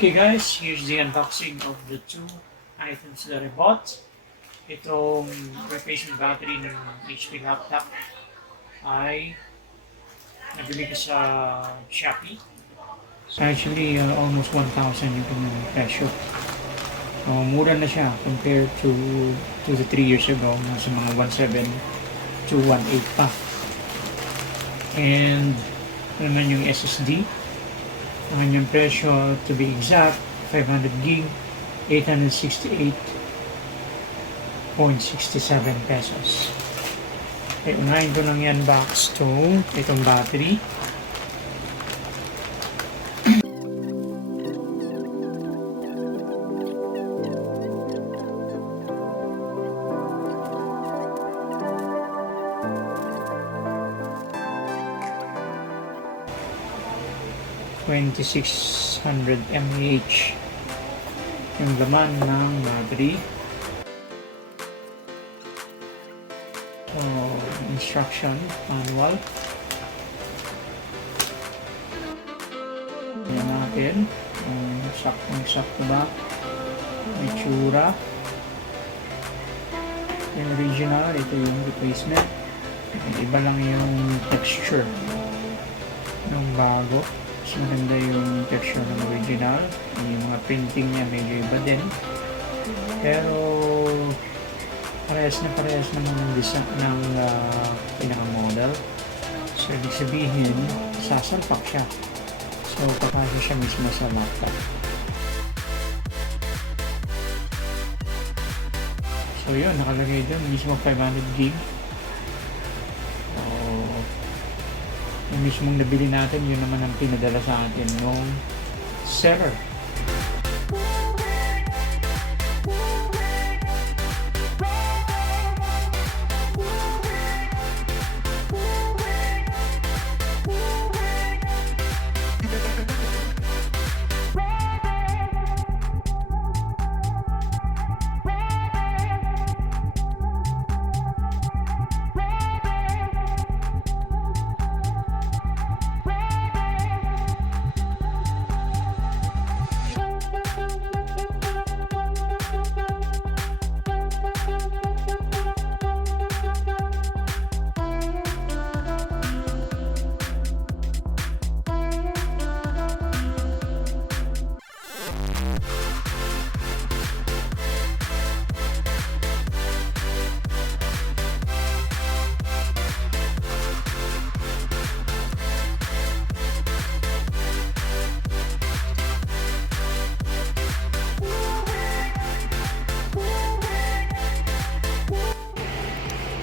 Okay guys, here's the unboxing of the two items that I bought. Itong replacement battery ng HP laptop ay nabili ko sa Shopee. So actually, almost 1,000 yung kanyang presyo. Mura na siya compared to 3 years ago, nasa mga 1,700 to 1,800 pa. And ito naman yung SSD. Ang kanyang presyo, to be exact, 500 gig, 868.67 pesos. Okay, unahin ko lang yan box itong battery. $2,600 mAh yung laman ng battery. So, instruction manual. Yan natin. Saktong-sakto ba? May tsura. Yung original, ito yung replacement. Iba lang yung texture ng bago. Mas maganda yung texture ng original. Yung mga printing niya medyo iba din. Pero parehas naman ng design ng pinaka-model. So ibig sabihin, sasalpak siya. So papasok siya mismo sa laptop. So yun, nakalagay doon mismo 500 gig. Yung mismong nabili natin, yun naman ang pinadala sa atin ng seller.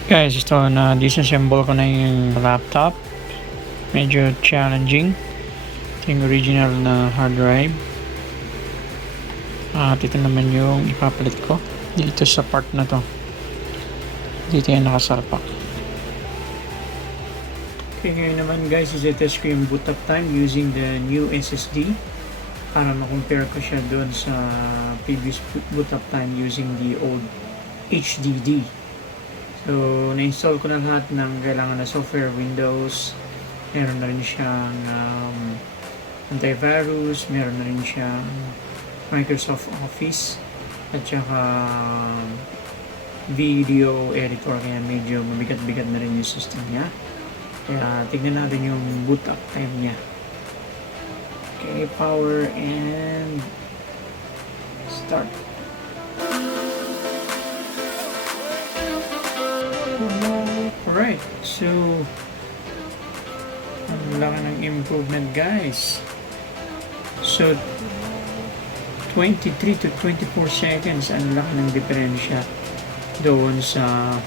Guys, ito na disassemble ko na yung laptop. Medyo challenging. Ito yung original na hard drive. At ito naman yung ipapalit ko dito sa part na to. Dito yung nakasalpak. Okay, ngayon naman guys, is-test ko yung boot up time using the new SSD para ma-compare ko siya doon sa previous boot up time using the old HDD. So, na-install ko na lahat ng kailangan na software, Windows, meron na rin siyang antivirus, meron na rin siyang Microsoft Office, at saka video editor, kaya medyo mabigat-bigat na rin yung system niya. Kaya tignan natin yung boot up time niya. Okay, power and start. Alright, so ang laki ng improvement guys. So 23 to 24 seconds ang laki ng diferensya doon sa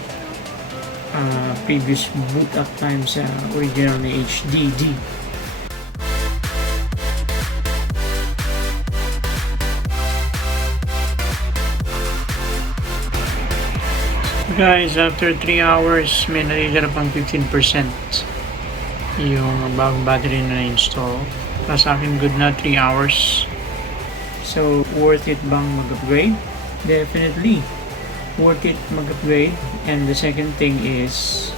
previous boot up time sa original na HDD. Guys, after 3 hours, may natitira pang 15% yung bagong battery na install. Sa akin, good na 3 hours. So, worth it bang mag-upgrade? Definitely. Worth it mag-upgrade. And the second thing is,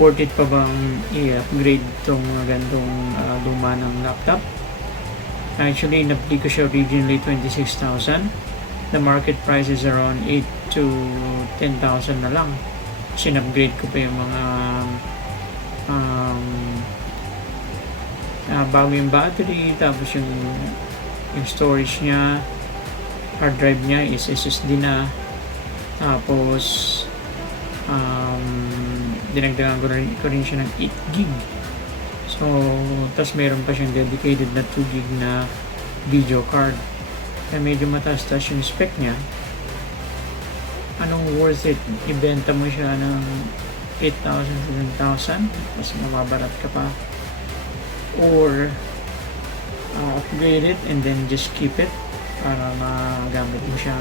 worth it pa bang i-upgrade itong gantong luma ng laptop? Actually, nabili ko siya originally 26,000. The market price is around 8 to 10,000 na lang. Sin-upgrade ko pa yung mga bago yung battery, tapos yung storage niya, hard drive niya is SSD na. Tapos dinagdagan ko rin siya ng 8 gig. So, tas meron pa siyang dedicated na 2 gig na video card. Kaya medyo mataas-taas yung spec niya. Anong worth it? Ibenta mo siya ng 8,000, 7,000, mas mababarat ka pa. Or upgrade it and then just keep it para magamit mo siya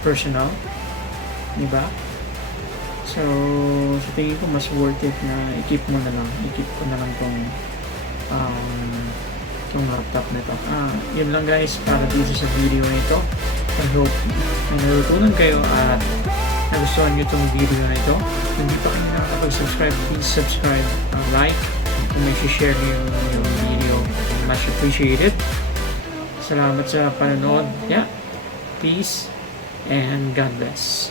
personal, diba? So sa tingin ko mas worth it na i-keep ko na lang tong laptop na ito. Yun lang guys para dito sa video na ito. I hope na natutunan kayo at nagustuhan nyo itong video na ito. Kung hindi pa kayo nakakapag-subscribe, please subscribe, like, kung may share nyo yung video, much appreciated. Salamat sa panonood. Yeah. Peace and God bless.